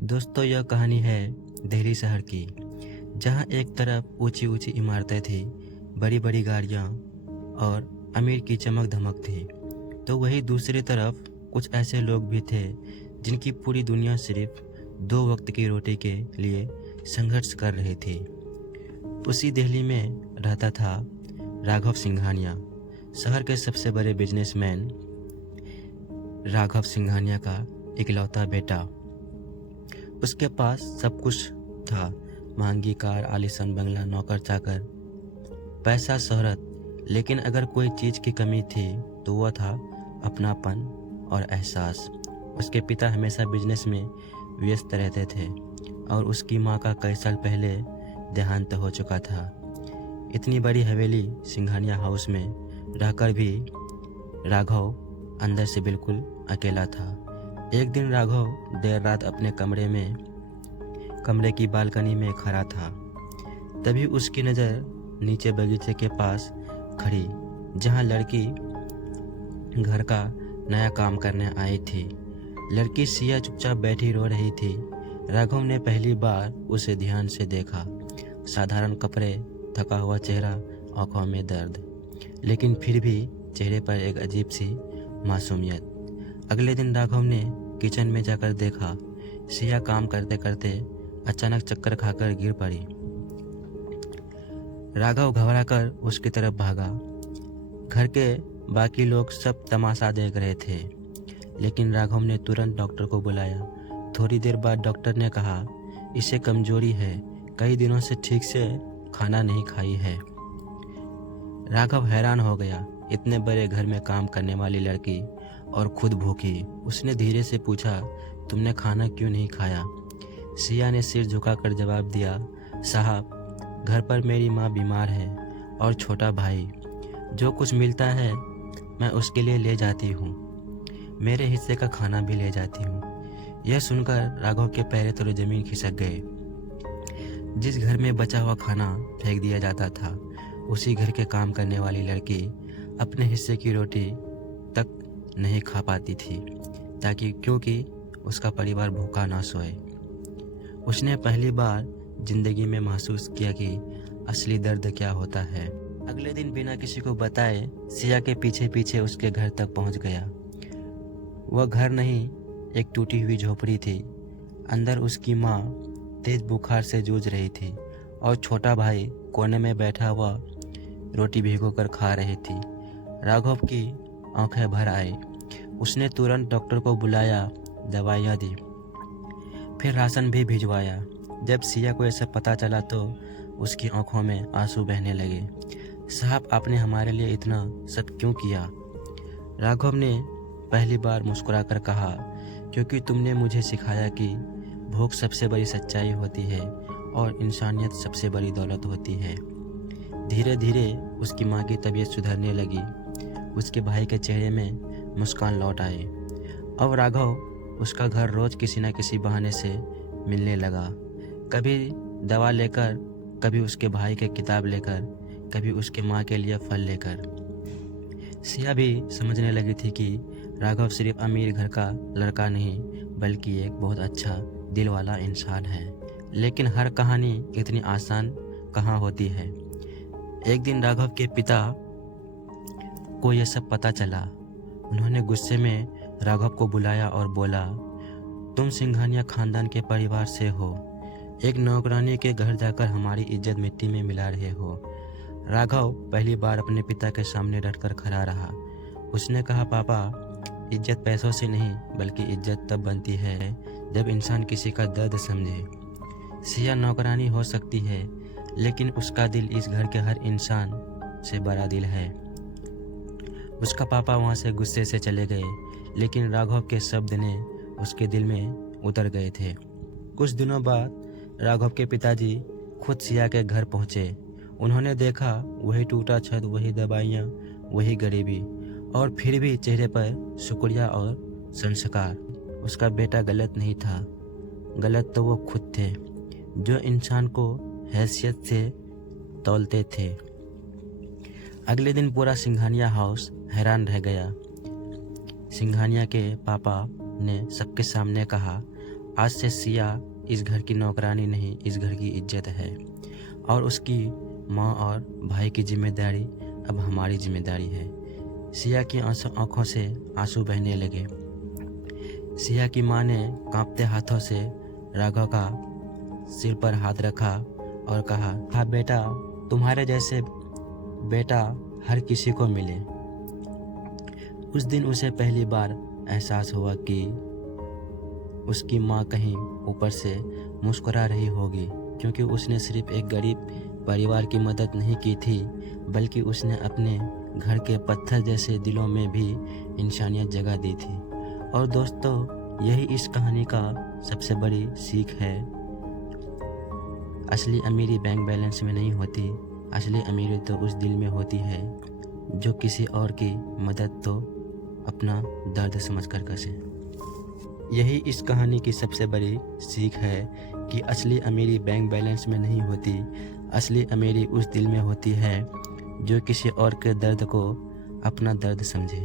दोस्तों, यह कहानी है दिल्ली शहर की, जहां एक तरफ ऊंची ऊंची इमारतें थी, बड़ी बड़ी गाड़ियां और अमीर की चमक धमक थी, तो वहीं दूसरी तरफ कुछ ऐसे लोग भी थे जिनकी पूरी दुनिया सिर्फ दो वक्त की रोटी के लिए संघर्ष कर रही थी। उसी दिल्ली में रहता था राघव सिंघानिया, शहर के सबसे बड़े बिजनेसमैन राघव सिंघानिया का इकलौता बेटा। उसके पास सब कुछ था, महंगी कार, आलीशान बंगला, नौकर चाकर, पैसा, शोहरत। लेकिन अगर कोई चीज़ की कमी थी तो वह था अपनापन और एहसास। उसके पिता हमेशा बिजनेस में व्यस्त रहते थे और उसकी माँ का कई साल पहले देहांत हो चुका था। इतनी बड़ी हवेली सिंघानिया हाउस में रहकर भी राघव अंदर से बिल्कुल अकेला था। एक दिन राघव देर रात अपने कमरे की बालकनी में खड़ा था। तभी उसकी नज़र नीचे बगीचे के पास खड़ी, जहां लड़की घर का नया काम करने आई थी। लड़की सिया चुपचाप बैठी रो रही थी। राघव ने पहली बार उसे ध्यान से देखा। साधारण कपड़े, थका हुआ चेहरा, आंखों में दर्द, लेकिन फिर भी चेहरे पर एक अजीब सी मासूमियत। अगले दिन राघव ने किचन में जाकर देखा, सिया काम करते करते अचानक चक्कर खाकर गिर पड़ी। राघव घबराकर उसकी तरफ भागा। घर के बाकी लोग सब तमाशा देख रहे थे, लेकिन राघव ने तुरंत डॉक्टर को बुलाया। थोड़ी देर बाद डॉक्टर ने कहा, इसे कमजोरी है, कई दिनों से ठीक से खाना नहीं खाई है। राघव हैरान हो गया, इतने बड़े घर में काम करने वाली लड़की और खुद भूखी। उसने धीरे से पूछा, तुमने खाना क्यों नहीं खाया? सिया ने सिर झुकाकर जवाब दिया, साहब, घर पर मेरी माँ बीमार है और छोटा भाई। जो कुछ मिलता है मैं उसके लिए ले जाती हूँ, मेरे हिस्से का खाना भी ले जाती हूँ। यह सुनकर राघव के पैर तले जमीन खिसक गए। जिस घर में बचा हुआ खाना फेंक दिया जाता था, उसी घर के काम करने वाली लड़की अपने हिस्से की रोटी तक नहीं खा पाती थी, क्योंकि उसका परिवार भूखा ना सोए। उसने पहली बार जिंदगी में महसूस किया कि असली दर्द क्या होता है। अगले दिन बिना किसी को बताए सिया के पीछे पीछे उसके घर तक पहुंच गया। वह घर नहीं, एक टूटी हुई झोपड़ी थी। अंदर उसकी माँ तेज बुखार से जूझ रही थी और छोटा भाई कोने में बैठा हुआ रोटी भिगोकर खा रही थी। राघव की आंखें भर आई। उसने तुरंत डॉक्टर को बुलाया, दवाइयाँ दी, फिर राशन भी भिजवाया। जब सिया को ऐसा पता चला तो उसकी आंखों में आंसू बहने लगे। साहब, आपने हमारे लिए इतना सब क्यों किया? राघव ने पहली बार मुस्कुराकर कहा, क्योंकि तुमने मुझे सिखाया कि भूख सबसे बड़ी सच्चाई होती है और इंसानियत सबसे बड़ी दौलत होती है। धीरे धीरे उसकी माँ की तबीयत सुधरने लगी। उसके भाई के चेहरे में मुस्कान लौट आए। अब राघव उसका घर रोज किसी न किसी बहाने से मिलने लगा। कभी दवा लेकर, कभी उसके भाई के किताब लेकर, कभी उसके माँ के लिए फल लेकर। सिया भी समझने लगी थी कि राघव सिर्फ अमीर घर का लड़का नहीं, बल्कि एक बहुत अच्छा दिल वाला इंसान है। लेकिन हर कहानी इतनी आसान कहाँ होती है। एक दिन राघव के पिता को यह सब पता चला। उन्होंने गुस्से में राघव को बुलाया और बोला, तुम सिंघानिया खानदान के परिवार से हो, एक नौकरानी के घर जाकर हमारी इज्जत मिट्टी में मिला रहे हो। राघव पहली बार अपने पिता के सामने डटकर खड़ा रहा। उसने कहा, पापा, इज्जत पैसों से नहीं, बल्कि इज्जत तब बनती है जब इंसान किसी का दर्द समझे। सिया नौकरानी हो सकती है, लेकिन उसका दिल इस घर के हर इंसान से बड़ा दिल है। उसका पापा वहाँ से गुस्से से चले गए, लेकिन राघव के शब्द ने उसके दिल में उतर गए थे। कुछ दिनों बाद राघव के पिताजी खुद सिया के घर पहुँचे। उन्होंने देखा वही टूटा छत, वही दवाइयाँ, वही गरीबी, और फिर भी चेहरे पर शुक्रिया और संस्कार। उसका बेटा गलत नहीं था, गलत तो वो खुद थे, जो इंसान को हैसियत से तौलते थे। अगले दिन पूरा सिंघानिया हाउस हैरान रह गया। सिंघानिया के पापा ने सबके सामने कहा, आज से सिया इस घर की नौकरानी नहीं, इस घर की इज्जत है और उसकी माँ और भाई की जिम्मेदारी अब हमारी जिम्मेदारी है। सिया की आंखों से आंसू बहने लगे। सिया की माँ ने कांपते हाथों से राघव का सिर पर हाथ रखा और कहा, हाँ बेटा, तुम्हारे जैसे बेटा हर किसी को मिले। उस दिन उसे पहली बार एहसास हुआ कि उसकी माँ कहीं ऊपर से मुस्कुरा रही होगी, क्योंकि उसने सिर्फ एक गरीब परिवार की मदद नहीं की थी, बल्कि उसने अपने घर के पत्थर जैसे दिलों में भी इंसानियत जगह दी थी। और दोस्तों, यही इस कहानी का सबसे बड़ी सीख है। असली अमीरी बैंक बैलेंस में नहीं होती, असली अमीरी तो उस दिल में होती है जो किसी और की मदद तो अपना दर्द समझकर करे। यही इस कहानी की सबसे बड़ी सीख है कि असली अमीरी बैंक बैलेंस में नहीं होती, असली अमीरी उस दिल में होती है जो किसी और के दर्द को अपना दर्द समझे।